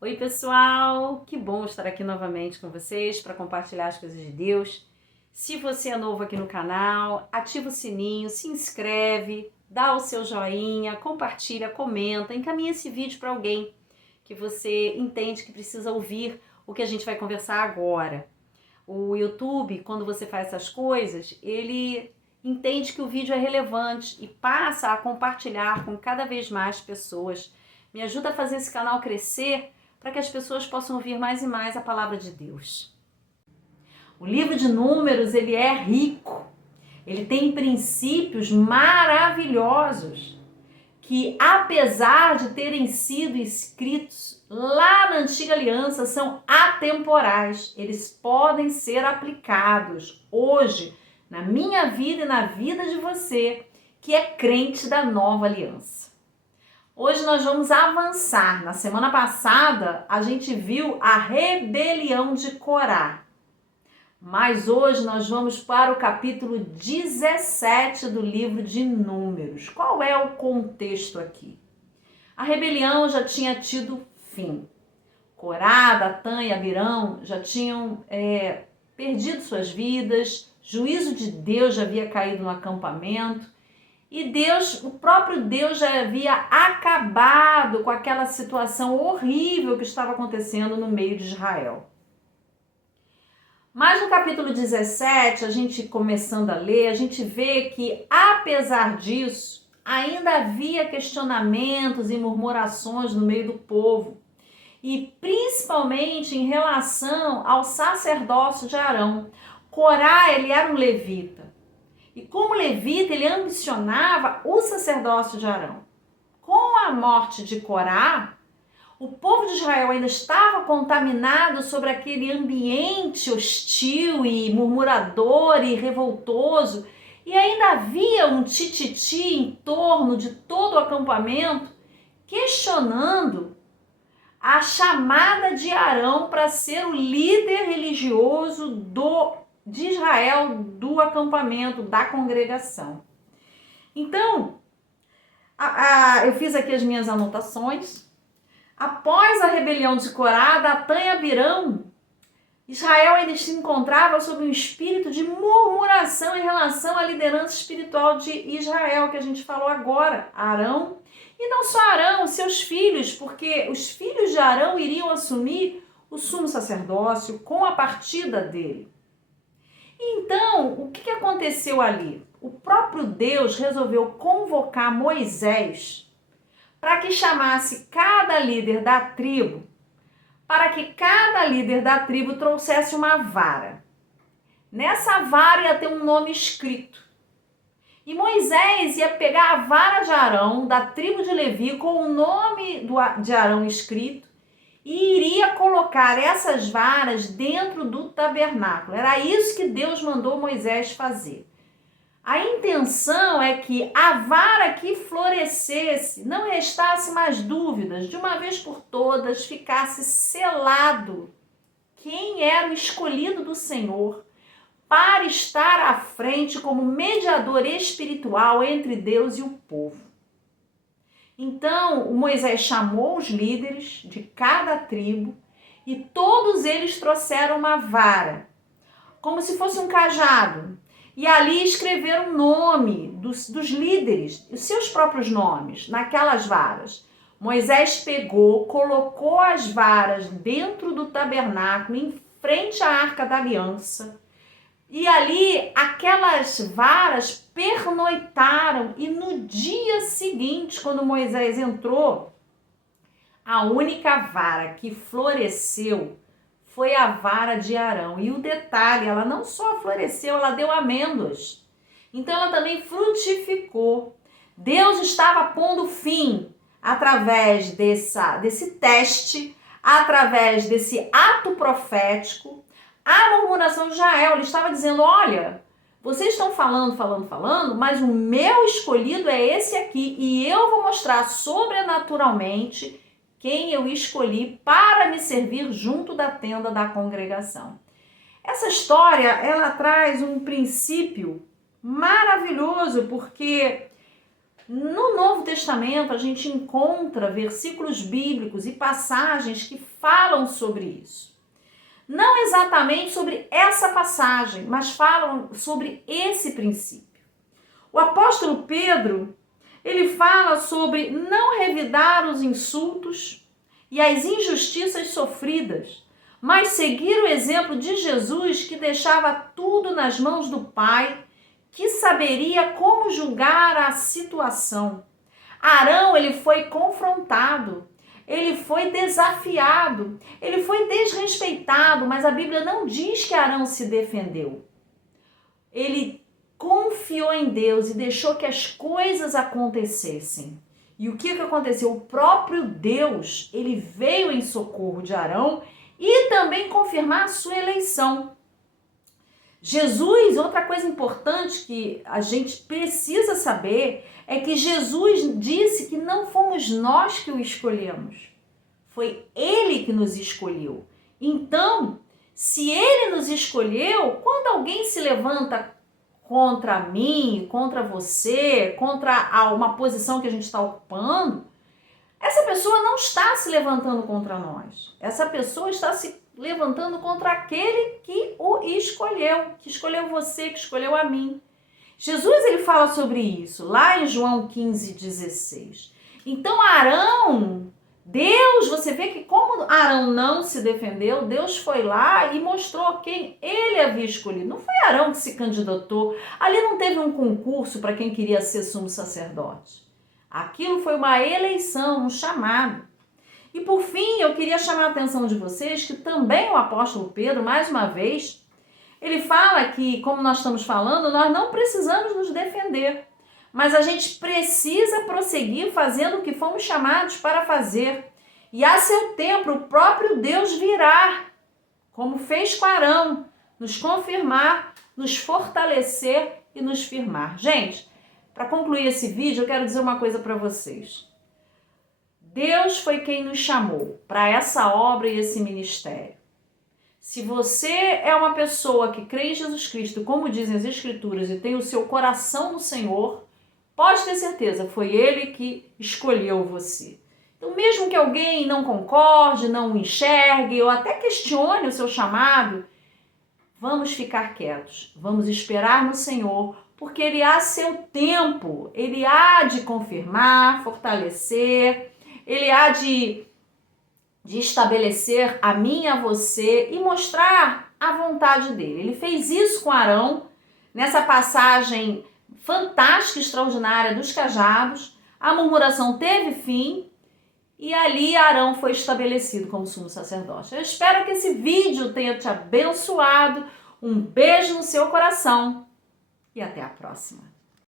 Oi, pessoal! Que bom estar aqui novamente com vocês para compartilhar as coisas de Deus. Se você é novo aqui no canal, ativa o sininho, se inscreve, dá o seu joinha, compartilha, comenta, encaminha esse vídeo para alguém que você entende que precisa ouvir o que a gente vai conversar agora. O YouTube, quando você faz essas coisas, ele entende que o vídeo é relevante e passa a compartilhar com cada vez mais pessoas. Me ajuda a fazer esse canal crescer para que as pessoas possam ouvir mais e mais a palavra de Deus. O livro de Números, ele é rico, ele tem princípios maravilhosos que, apesar de terem sido escritos lá na antiga aliança, são atemporais. Eles podem ser aplicados hoje na minha vida e na vida de você que é crente da nova aliança. Hoje nós vamos avançar. Na semana passada, a gente viu a rebelião de Corá. Mas hoje nós vamos para o capítulo 17 do livro de Números. Qual é o contexto aqui? A rebelião já tinha tido fim. Corá, Datã e Abirão já tinham perdido suas vidas, juízo de Deus já havia caído no acampamento. E Deus, o próprio Deus já havia acabado com aquela situação horrível que estava acontecendo no meio de Israel. Mas no capítulo 17, a gente começando a ler, a gente vê que, apesar disso, ainda havia questionamentos e murmurações no meio do povo. E principalmente em relação ao sacerdócio de Arão. Corá, ele era um levita. E como levita, ele ambicionava o sacerdócio de Arão. Com a morte de Corá, o povo de Israel ainda estava contaminado sobre aquele ambiente hostil e murmurador e revoltoso. E ainda havia um tititi em torno de todo o acampamento, questionando a chamada de Arão para ser o líder religioso de Israel, do acampamento, da congregação. Então, eu fiz aqui as minhas anotações. Após a rebelião de Corá, Datã e Abirão, Israel ainda se encontrava sob um espírito de murmuração em relação à liderança espiritual de Israel, que a gente falou agora, Arão. E não só Arão, seus filhos, porque os filhos de Arão iriam assumir o sumo sacerdócio com a partida dele. Então, o que aconteceu ali? O próprio Deus resolveu convocar Moisés para que chamasse cada líder da tribo, para que cada líder da tribo trouxesse uma vara. Nessa vara ia ter um nome escrito. E Moisés ia pegar a vara de Arão, da tribo de Levi, com o nome de Arão escrito, e iria colocar essas varas dentro do tabernáculo. Era isso que Deus mandou Moisés fazer. A intenção é que a vara que florescesse, não restasse mais dúvidas, de uma vez por todas ficasse selado quem era o escolhido do Senhor para estar à frente como mediador espiritual entre Deus e o povo. Então, Moisés chamou os líderes de cada tribo e todos eles trouxeram uma vara, como se fosse um cajado. E ali escreveram o nome dos líderes, os seus próprios nomes, naquelas varas. Moisés pegou, colocou as varas dentro do tabernáculo, em frente à Arca da Aliança. E ali, aquelas varas pernoitaram, e no dia seguinte, quando Moisés entrou, a única vara que floresceu foi a vara de Arão. E o detalhe, ela não só floresceu, ela deu amêndoas. Então ela também frutificou. Deus estava pondo fim, através desse teste, através desse ato profético, a murmuração de Israel. Ele estava dizendo, olha, vocês estão falando, mas o meu escolhido é esse aqui, e eu vou mostrar sobrenaturalmente quem eu escolhi para me servir junto da tenda da congregação. Essa história, ela traz um princípio maravilhoso, porque no Novo Testamento a gente encontra versículos bíblicos e passagens que falam sobre isso. Não exatamente sobre essa passagem, mas falam sobre esse princípio. O apóstolo Pedro, ele fala sobre não revidar os insultos e as injustiças sofridas, mas seguir o exemplo de Jesus, que deixava tudo nas mãos do Pai, que saberia como julgar a situação. Arão, ele foi confrontado, ele foi desafiado, ele foi desrespeitado, mas a Bíblia não diz que Arão se defendeu. Ele confiou em Deus e deixou que as coisas acontecessem. E o que aconteceu? O próprio Deus, ele veio em socorro de Arão e também confirmar a sua eleição. Jesus, outra coisa importante que a gente precisa saber é que Jesus disse que não fomos nós que o escolhemos. Foi ele que nos escolheu. Então, se ele nos escolheu, quando alguém se levanta contra mim, contra você, contra uma posição que a gente está ocupando, essa pessoa não está se levantando contra nós. Essa pessoa está se levantando contra aquele que o escolheu, que escolheu você, que escolheu a mim. Jesus, ele fala sobre isso lá em João 15:16. Então Arão, Deus, você vê que como Arão não se defendeu, Deus foi lá e mostrou quem ele havia escolhido. Não foi Arão que se candidatou. Ali não teve um concurso para quem queria ser sumo sacerdote. Aquilo foi uma eleição, um chamado. E por fim, eu queria chamar a atenção de vocês que também o apóstolo Pedro, mais uma vez, ele fala que, como nós estamos falando, nós não precisamos nos defender, mas a gente precisa prosseguir fazendo o que fomos chamados para fazer. E a seu tempo, o próprio Deus virá, como fez com Arão, nos confirmar, nos fortalecer e nos firmar. Gente, para concluir esse vídeo, eu quero dizer uma coisa para vocês. Deus foi quem nos chamou para essa obra e esse ministério. Se você é uma pessoa que crê em Jesus Cristo, como dizem as Escrituras, e tem o seu coração no Senhor, pode ter certeza, foi Ele que escolheu você. Então, mesmo que alguém não concorde, não enxergue, ou até questione o seu chamado, vamos ficar quietos, vamos esperar no Senhor, porque Ele há seu tempo, Ele há de confirmar, fortalecer, Ele há de estabelecer a mim e a você e mostrar a vontade dele. Ele fez isso com Arão, nessa passagem fantástica, extraordinária dos cajados. A murmuração teve fim e ali Arão foi estabelecido como sumo sacerdote. Eu espero que esse vídeo tenha te abençoado. Um beijo no seu coração e até a próxima.